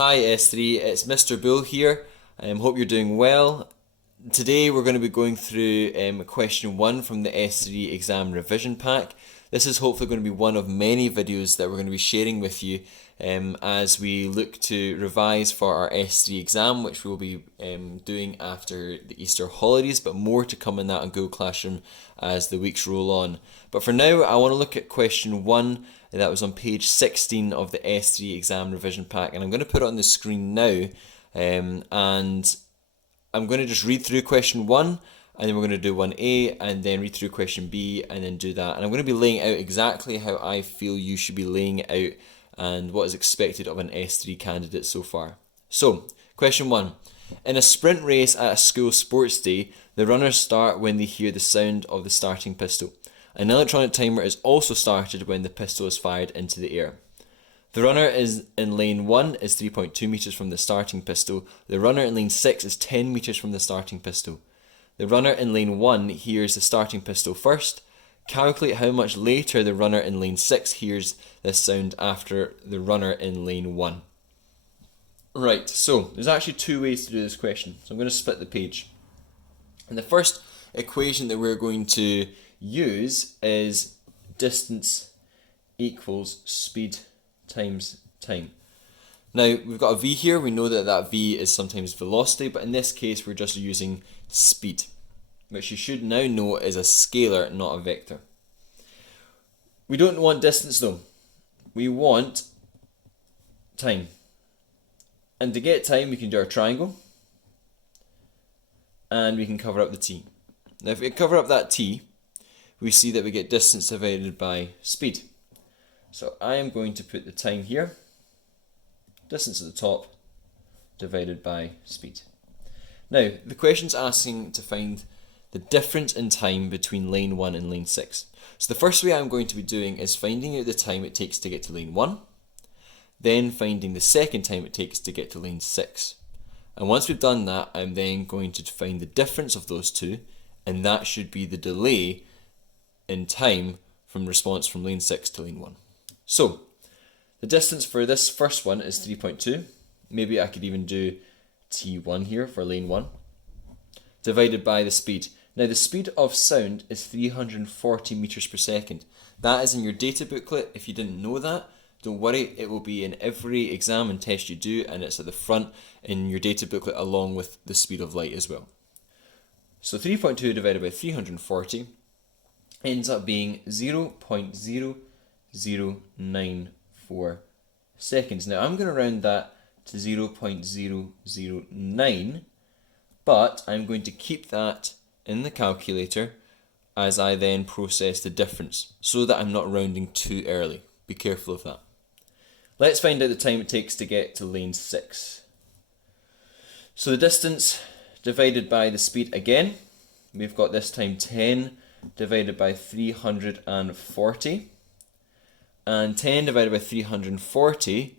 Hi S3, it's Mr. Bull here. Hope you're doing well. Today we're going to be going through question 1 from the S3 exam revision pack. This is hopefully going to be one of many videos that we're going to be sharing with you as we look to revise for our S3 exam, which we'll be doing after the Easter holidays, but more to come in that on Google Classroom as the weeks roll on. But for now, I want to look at question 1 that was on page 16 of the S3 exam revision pack, and I'm going to put it on the screen now, and I'm going to just read through question 1, and then we're going to do 1A, and then read through question B, and then do that. And I'm going to be laying out exactly how I feel you should be laying it out and what is expected of an S3 candidate so far. So, question 1. In a sprint race at a school sports day, the runners start when they hear the sound of the starting pistol. An electronic timer is also started when the pistol is fired into the air. The runner is in lane 1 is 3.2 meters from the starting pistol. The runner in lane 6 is 10 meters from the starting pistol. The runner in lane 1 hears the starting pistol first. Calculate how much later the runner in lane 6 hears this sound after the runner in lane 1. Right, so there's actually two ways to do this question. So I'm going to split the page. And the first equation that we're going to use is distance equals speed times time. Now we've got a v here, we know that that v is sometimes velocity, but in this case we're just using speed, which you should now know is a scalar, not a vector. We don't want distance though, we want time. And to get time we can do our triangle, and we can cover up the t. Now if we cover up that t, we see that we get distance divided by speed. So I am going to put the time here, distance at the top, divided by speed. Now, the question's asking to find the difference in time between lane 1 and lane 6. So the first way I'm going to be doing is finding out the time it takes to get to lane 1, then finding the second time it takes to get to lane 6. And once we've done that, I'm then going to find the difference of those two, and that should be the delay in time from response from lane 6 to lane 1. So, the distance for this first one is 3.2. Maybe I could even do t1 here for lane 1, divided by the speed. Now the speed of sound is 340 meters per second. That is in your data booklet. If you didn't know that, don't worry, it will be in every exam and test you do, and it's at the front in your data booklet along with the speed of light as well. So 3.2 divided by 340 ends up being 0.0094 seconds. Now I'm going to round that to 0.009, but I'm going to keep that in the calculator as I then process the difference so that I'm not rounding too early. Be careful of that. Let's find out the time it takes to get to lane 6. So the distance divided by the speed again, we've got this time 10 divided by 340, and 10 divided by 340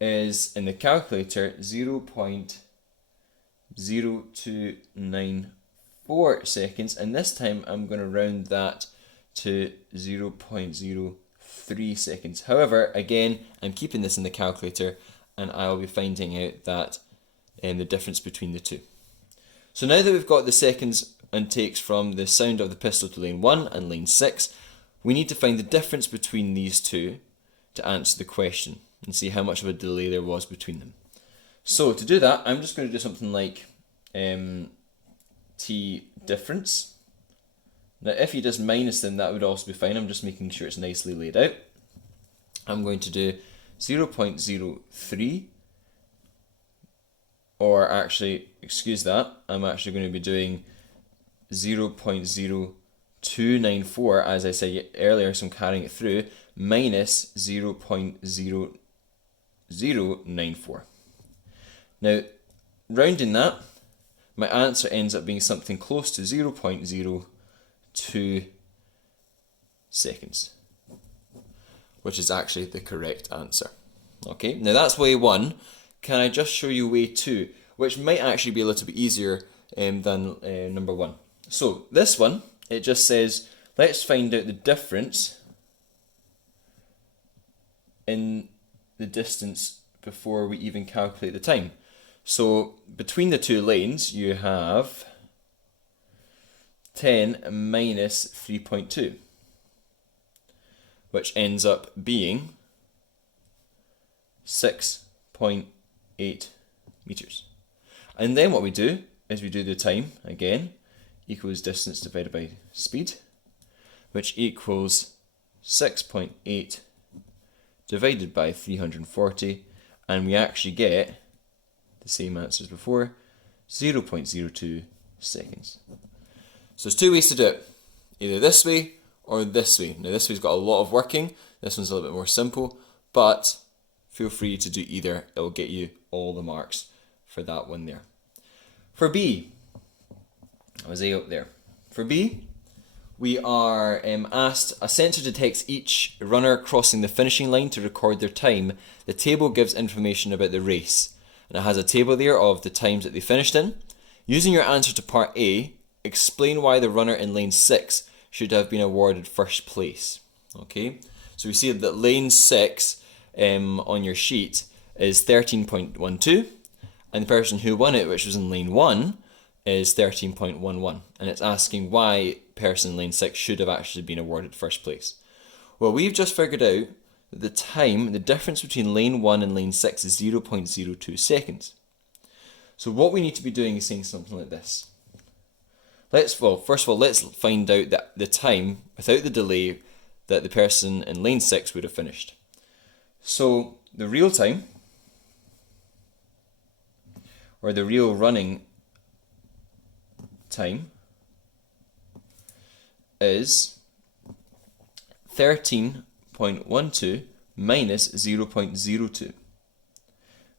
is in the calculator 0.0294 seconds, and this time I'm going to round that to 0.03 seconds. However, again, I'm keeping this in the calculator and I'll be finding out that the difference between the two. So now that we've got the seconds and takes from the sound of the pistol to lane 1 and lane 6, we need to find the difference between these two to answer the question and see how much of a delay there was between them. So to do that, I'm just going to do something like t difference. Now if you just minus them, that would also be fine. I'm just making sure it's nicely laid out. I'm going to do 0.03, or actually, excuse that, I'm actually going to be doing 0.0294, as I said earlier, so I'm carrying it through, minus 0.0094. Now, rounding that, my answer ends up being something close to 0.02 seconds, which is actually the correct answer. Okay, now that's way 1. Can I just show you way 2, which might actually be a little bit easier than number 1. So this one, it just says, let's find out the difference in the distance before we even calculate the time. So between the two lanes you have 10 minus 3.2, which ends up being 6.8 meters. And then what we do is we do the time again, equals distance divided by speed, which equals 6.8 divided by 340, and we actually get the same answer as before, 0.02 seconds. So there's two ways to do it, either this way or this way. Now this way's got a lot of working, this one's a little bit more simple, but feel free to do either, it'll get you all the marks for that one there. For B, I was A up there. For B, we are asked, a sensor detects each runner crossing the finishing line to record their time. The table gives information about the race, and it has a table there of the times that they finished in. Using your answer to part A, explain why the runner in lane 6 should have been awarded first place. Okay, so we see that lane 6 on your sheet is 13.12, and the person who won it, which was in lane 1, is 13.11, and it's asking why person in lane 6 should have actually been awarded first place. Well, we've just figured out that the time, the difference between lane 1 and lane 6 is 0.02 seconds. So what we need to be doing is saying something like this. First of all, let's find out that the time, without the delay, that the person in lane 6 would have finished. So the real time, or the real running time, is 13.12 minus 0.02,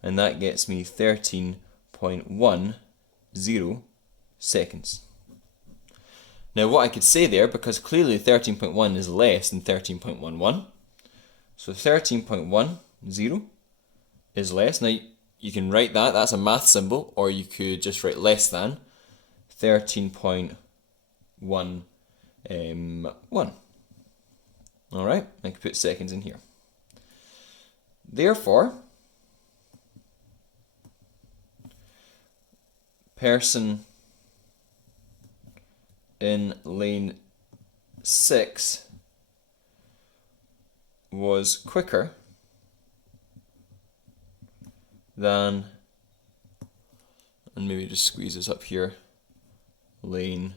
and that gets me 13.10 seconds. Now what I could say there, because clearly 13.1 is less than 13.11, so 13.10 is less. Now you can write that, that's a math symbol, or you could just write less than 13.11. Alright, I can put seconds in here. Therefore, person in lane 6 was quicker than, and maybe just squeeze this up here, lane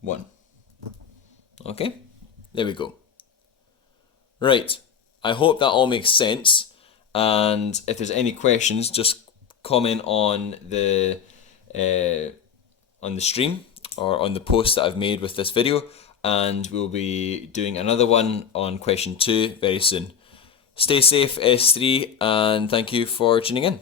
1. Okay, there we go. Right, I hope that all makes sense, and if there's any questions, just comment on the stream or on the post that I've made with this video, and we'll be doing another one on question 2 very soon. Stay safe, S3, and thank you for tuning in.